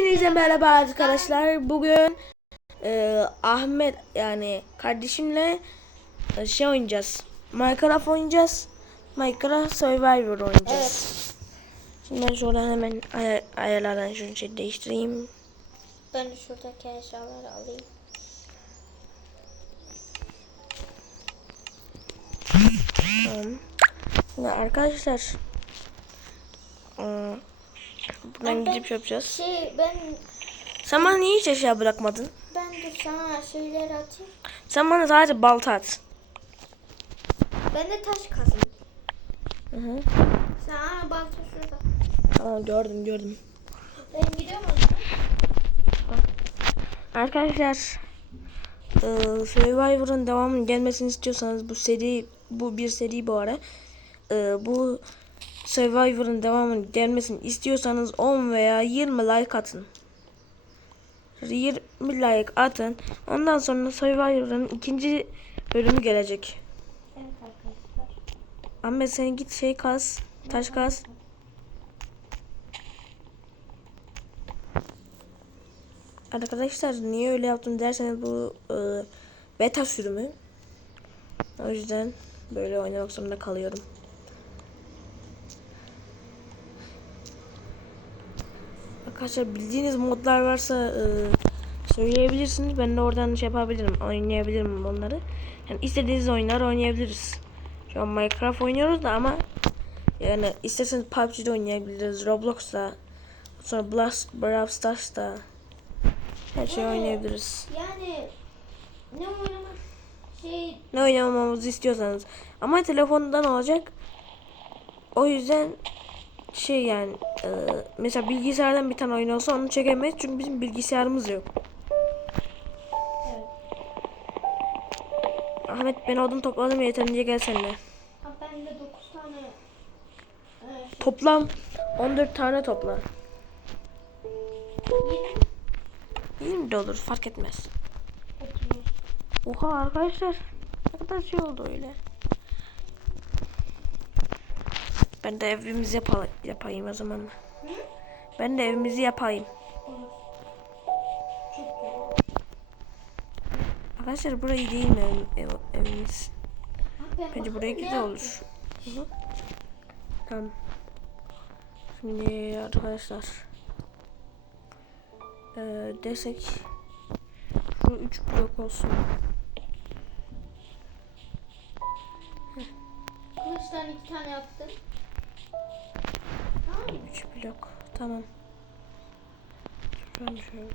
Hepinize merhaba arkadaşlar. Bugün e, Ahmet yani kardeşimle e, şey oynayacağız. Minecraft oynayacağız. Minecraft Survivor oynayacağız. Şimdi ben şöyle hemen ay ayarlardan şunu şey değiştireyim. Ben şuradaki eşyaları alayım. Tamam. Şimdi arkadaşlar e, buradan Ben- gidip şey yapacağız. Şey ben Sen bana niye hiç eşya bırakmadın? ben de sana şeyler atayım. Sen bana sadece balta at. Ben de taş kazayım. Hı hı. Sana balta şurada. Tamam gördüm gördüm. Ben gidiyorum o zaman. Arkadaşlar eee Survivor'ın devamının gelmesini istiyorsanız bu seri bu bir seri bu ara. Eee, bu Survivor'ın devamının gelmesini istiyorsanız 10 veya 20 like atın. 20 like atın. Ondan sonra Survivor'ın ikinci bölümü gelecek. Evet arkadaşlar. Ahmet sen git şey kaz, taş kaz. Arkadaşlar niye öyle yaptım derseniz bu e, beta sürümü. O yüzden böyle oynamak zorunda kalıyorum. Arkadaşlar bildiğiniz modlar varsa e, söyleyebilirsiniz. Ben de oradan şey yapabilirim, oynayabilirim onları. Yani istediğiniz oyunlar oynayabiliriz. Şu an Minecraft oynuyoruz da ama yani isterseniz PUBG'de oynayabiliriz, Roblox'ta, sonra Blast, Brawl Stars'ta her şeyi oynayabiliriz. Yani ne oynamak şey Ne oynamamızı istiyorsanız. Ama telefondan olacak. O yüzden şey yani e, mesela bilgisayardan bir tane oyun olsa onu çekemeyiz çünkü bizim bilgisayarımız yok. evet. Ahmet ben odun topladım yeterince gel seninle. Ha, ben de 9 tane e, şey, Toplam 14 tane topla. yeni 20 de olur fark etmez. oturuyor. Oha arkadaşlar. Ne kadar şey oldu öyle. Ben de evimizi yapa- yapayım o zaman. Ben de evimizi yapayım. Arkadaşlar burayı değil mi ev, ev, evimiz? Bence buraya güzel olur. Tamam. Şimdi arkadaşlar. Ee, desek. Şu 3 blok olsun. Kaç tane iki tane yaptın? 3 blok. Tamam. Şuradan şöyle.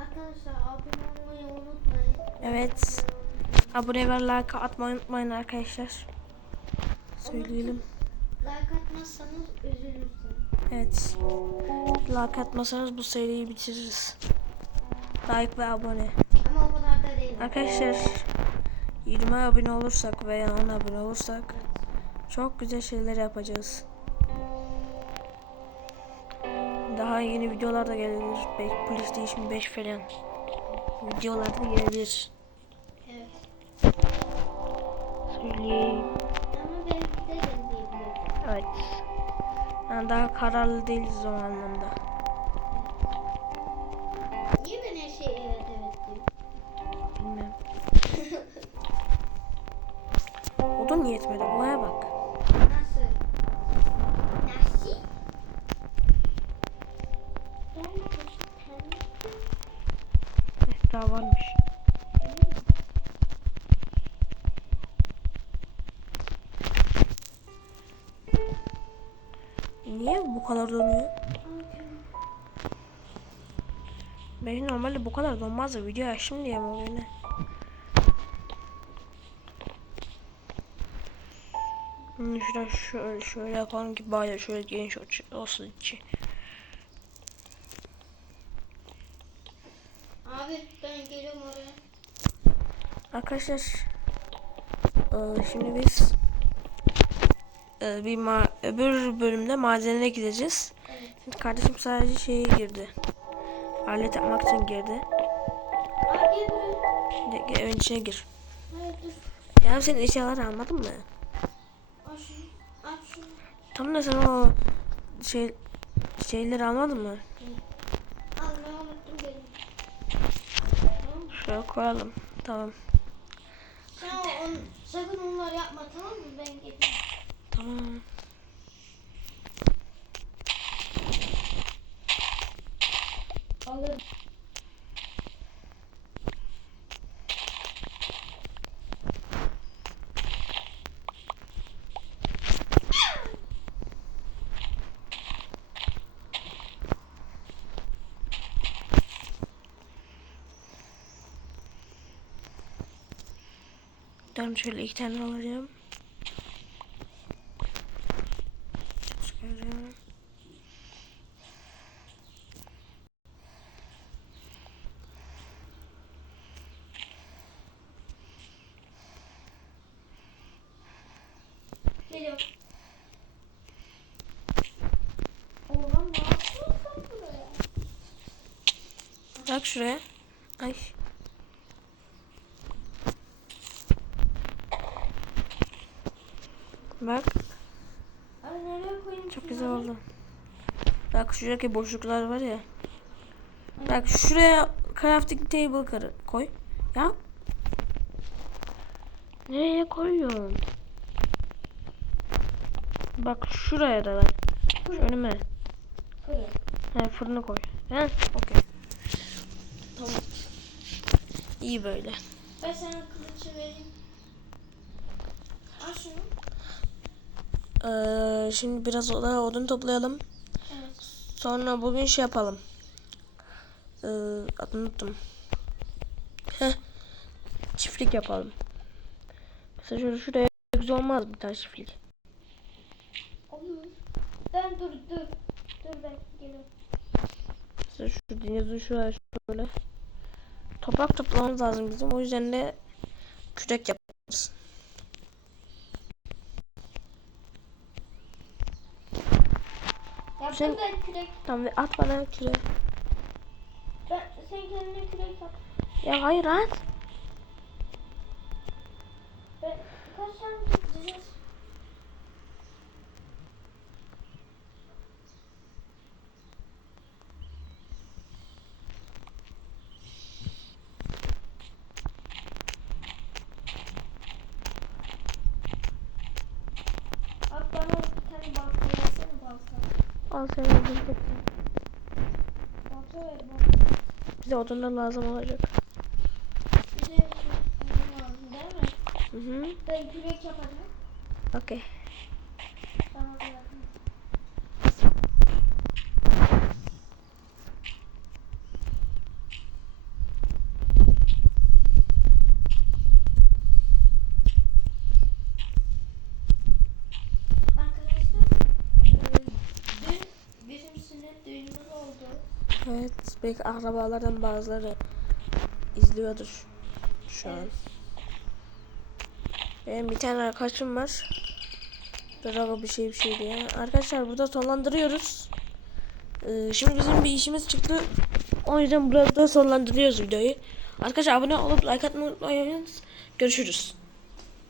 Arkadaşlar abone olmayı unutmayın. Evet. Abone ve like atmayı unutmayın arkadaşlar. Söyleyelim. Like atmazsanız üzülürsünüz. Evet. Like atmasanız bu seriyi bitiririz. Like ve abone. Arkadaşlar 20 abone olursak veya 10 abone olursak çok güzel şeyler yapacağız. Daha yeni videolar da gelebilir. Belki PlayStation 5 falan. Videolar da gelebilir. Evet. Söyleyeyim. Ama belki de. Evet. Yani daha kararlı değiliz o anlamda. O da niye etmedi? Olaya bak. Nasıl? Nasıl? Evet, daha varmış. Niye bu kadar donuyor? Benim normalde bu kadar donmaz da video açtım diye mi oluyor ne? Hmm, şurada şöyle şöyle yapalım ki bayağı şöyle geniş olsun- içi. Abi ben geliyorum oraya. Arkadaşlar eee, şimdi biz eee, bir ma öbür bölümde madenine gideceğiz. Şimdi kardeşim sadece şeye girdi. Alet yapmak için girdi. Abi gel buraya. İçine gir. Hayır dur. Ya Ya senin eşyaları almadın mı? Tam da sen o şey şeyleri almadın mı? Şöyle koyalım. Tamam. Sen on, sakın onları yapma tamam mı? Ben geleyim. Tamam. Alırım. Ben şöyle iki tane alacağım. Çıkarıyorum. Geliyorum. Oğlum ne? Bak şuraya. Ay. Bak koyayım? çok güzel oldu. Bak şuradaki boşluklar var ya. Bak şuraya crafting table koy. Ya. Nereye koyuyorsun? Bak şuraya da bak. Şu önüme. Fırın. He fırına koy. He okey. Tamam. İyi böyle. Ben sana kılıcı vereyim. Al şunu. Ee, şimdi biraz daha odun toplayalım. Evet. Sonra bugün şey yapalım. Ee, adını unuttum. Heh. Çiftlik yapalım. Mesela şöyle şuraya güzel olmaz bir tane çiftlik? Olur. Ben dur dur. Dur ben geliyorum. Mesela şu denizin şuraya şöyle. Toprak toplamamız lazım bizim. O yüzden de kürek yaparız. Sen- ben kürek. Tamam at bana kürek. Ben, sen kendine kürek yap. Ya hayır at. Ben kaç tane toplayacağız? At bana bir tane balta versene balta. Odun. Balta ver balta. Bize odun da lazım olacak. Bir de bunun lazım değil mi? Hı hı. Ben kürek yapacağım. Okey. Bana da yardım et. Arkadaşlar, e, dün bizim sünnet düğünümüz oldu. Evet. Belki akrabalardan bazıları izliyordur şu an. Benim bir tane arkadaşım var. Bravo bir şey bir şey diye. Arkadaşlar burada sonlandırıyoruz. Ee, şimdi bizim bir işimiz çıktı. O yüzden burada sonlandırıyoruz videoyu. Arkadaşlar abone olup like atmayı unutmayın. Görüşürüz.